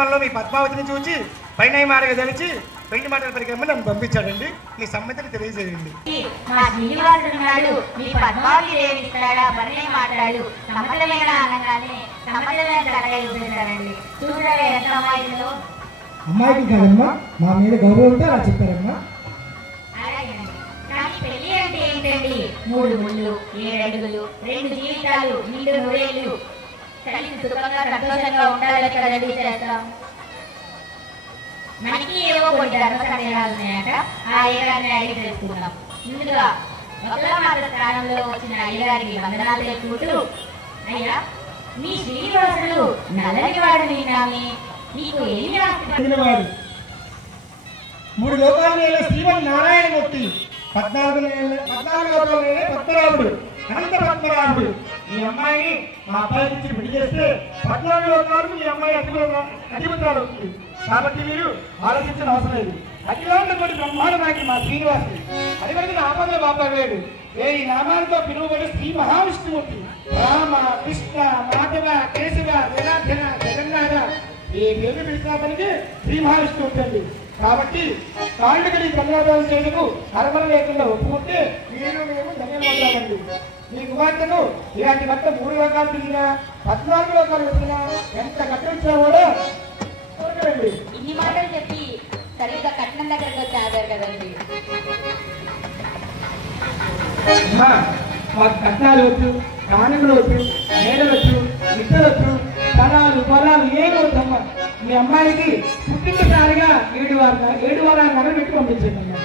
బృందావనంలో మీ పద్మావతిని చూచి పరిణయ మాటగా తెలిసి పెళ్లి మాటల పరికరమ నన్ను పంపించాడండి. మీ సమ్మతిని తెలియజేయండి. అమ్మాయికి కాదమ్మా, మా మీద గౌరవంతో అలా చెప్పారమ్మా. పెళ్లి అంటే ఏంటండి? 3 ముళ్ళు, 7 అడుగులు, 2 జీవితాలు, నిండు నూరేళ్ళు కలిసి సుఖంగా సంతోషంగా ఉండాలి కదండి చేస్తాం. మనకి ఏవో కొన్ని ధర్మ సందేహాలు ఉన్నాయట. ఆ అయ్యగారిని అడిగి తెలుసుకున్నాం. ముందుగా ఒకలమాత స్థానంలో వచ్చిన అయ్యగారికి వందనాలు తెలుపుకుంటూ, అయ్యా మీ శ్రీనివాసుడు నల్లని వాడు విన్నామే, మీకు ఏమి వాడు 3 లోకాల శ్రీమన్ నారాయణమూర్తి, 14 లోకాలనే పద్మరాముడు, అనంత పద్మరాముడు. ఈ అమ్మాయిని మా అబ్బాయి నుంచి పెళ్లి చేస్తే 14 లోకాలకు ఈ అమ్మాయి అధిపతురాలు అవుతుంది. కాబట్టి మీరు ఆలోచించిన అవసరం లేదు. అఖిలాండ కొన్ని బ్రహ్మాండ నాయకుడు మా శ్రీనివాసుడు. అది వరకు ఆపదల బాబాడు. ఈ నామాలతో పిలువబడి శ్రీ మహావిష్ణుమూర్తి. రామ, కృష్ణ, మాధవ, కేశవ, జనార్దన, జగన్నాథ ఈ పేరు పిలిచినప్పటికీ శ్రీ మహావిష్ణుమూర్తి అండి. కాబట్టి కాళ్ళకడి కన్యాదానం చేయటకు హరమర లేకుండా ఒప్పుకుంటే మీరు మేము ధన్యవాదాలండి. మీ కుమార్తెను ఇలాంటి భర్త 3 లోకాలు తిరిగినా 14 లోకాలు వచ్చినా ఎంత కట్టించినా కూడా కోరకండి. ఇన్ని మాటలు చెప్పి సరిగ్గా కట్నం దగ్గరకు వచ్చి ఆగారు కదండి. మాకు కట్నాలు వచ్చు, కానుకలు వచ్చు, మేడలు వచ్చు, ఇద్దరు వచ్చు, స్థలాలు పొలాలు ఏమి వద్దమ్మా. మీ అమ్మాయికి పుట్టినసారిగా 7 వారాల నగలు పెట్టి పంపించండి అమ్మా.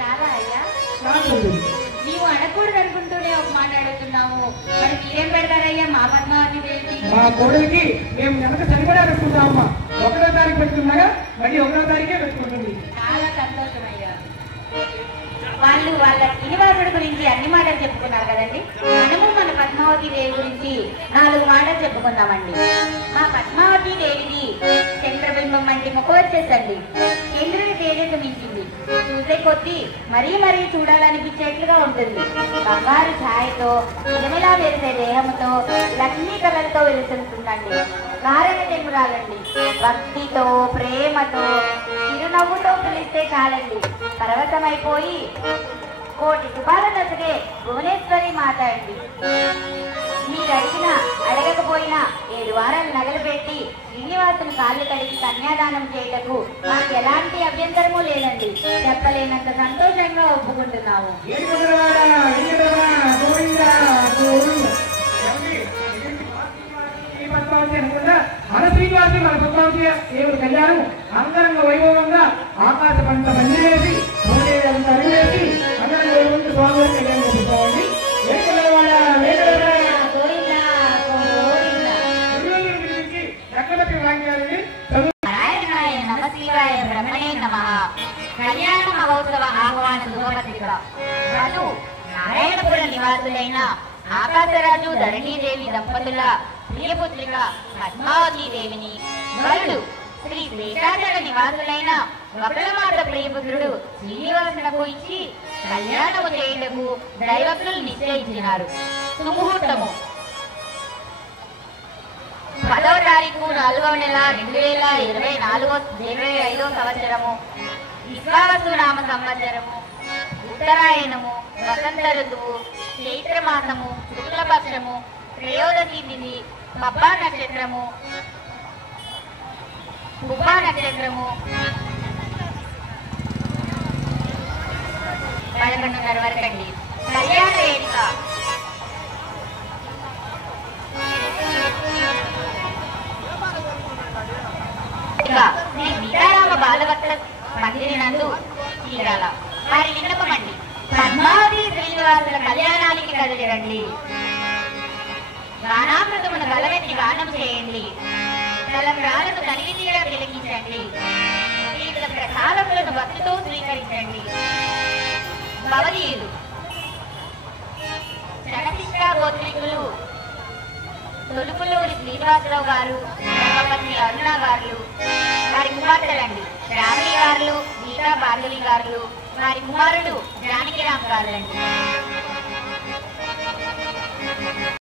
చాలా అయ్యా, కాదు నీవు అనకూడదు అనుకుంటూనే ఒక మాట అడుగుతున్నాము. మరి మీరేం పెడతారయ్యా మా పద్మావతి దేవి? మా కోడలికి మేము వెనక సరిపడా పెట్టుకుంటామమ్మా. 1వ తారీఖు పెట్టుకున్నాగా మళ్ళీ 1వ తారీఖే పెట్టుకుంటుంది. చాలా సంతోషం అయ్యా. వాళ్ళు వాళ్ళ శ్రీనివాసుడి గురించి అన్ని మాటలు చెప్పుకున్నారు కదండి. మనము మన పద్మావతి దేవి గురించి 4 మాటలు చెప్పుకుందామండి. మా పద్మావతి దేవిది చంద్రబింబం వంటి ముఖం వచ్చేసండి. చంద్రుడి తేజస్సు మించింది. చూసే కొద్దీ మరీ మరీ చూడాలనిపించేట్లుగా ఉంటుంది. బంగారు ఛాయతో, ఇరమిలా వెలిసే దేహంతో, లక్ష్మీ కళలతో వెలుస్తుందండి. కారణ చెంగురాలండి. భక్తితో, ప్రేమతో, చిరునవ్వుతో పిలిస్తే చాలండి పరవశమైపోయి కోటి శుభాలు నచ్చగే భువనేశ్వరి మాత అండి. మీరు అడిగినా అడగకపోయినా 7 వారాలు నగలు పెట్టి శ్రీనివాసుని కాళ్ళు కడిగి కన్యాదానం చేయటకు మాకు ఎలాంటి అభ్యంతరమూ లేదండి. చెప్పలేనంత సంతోషంగా ఒప్పుకుంటున్నాము. మన శ్రీనివాసి మన పద్మావతి దేవుడు కళ్యాణం అంగరంగ వైభవంగా ఆకాశ పంట బండి వేసి అరువేసి అంగరంగ వైభవంగా స్వామి కళ్యాణం చేస్తామండి. నారాయణాయ నమ శివాయ బ్రహ్మణే నమః. కళ్యాణ మహోత్సవ ఆహ్వాన శుభపత్రిక. నారాయణపుర నివాసులైన ఆకాశరాజు ధరణీదేవి దంపతుల ప్రియపుత్రిక పద్మావతి దేవిని వరుడు శ్రీ శ్రీకాచల నివాసులైన వకులమాత ప్రియపుత్రుడు శ్రీనివాసునకు ఇచ్చి కళ్యాణము చేయుటకు దైవజ్ఞులు నిశ్చయించినారు. సుముహూర్తము 10వ తారీఖు 4వ నెల 2025 సంవత్సరము, విశ్వావసు నామ సంవత్సరము, ఉత్తరాయణము, వసంత ఋతువు, చైత్రమాసము, శుక్లపక్షము, త్రయోదశి తిథి, పబ్బా నక్షత్రము 11:30 వరకండి. కళ్యాణ వేదిక శ్రీ సీతారామ బాలభక్త మందిరినందు చీరాల. వారి విన్నపమండి, పద్మావతి శ్రీనివాసుల కళ్యాణానికి కదిలిరండి. గానామృతమును గలవెత్తి గానం చేయండి. తలంబ్రాలను తనివి తీరా వెలిగించండి. వివిధ ప్రసాదములను భక్తితో స్వీకరించండి. భవనీయులు జగతిష్ట గోత్రికులు తొలుపులూరి శ్రీనివాసరావు గారు, ధర్మపత్ని అరుణ గారు, వారి కుమార్తెలండి రామయ్య గారు, గీతా భార్గవి గారు, వారి కుమారుడు జానకిరామ్ గారులండి.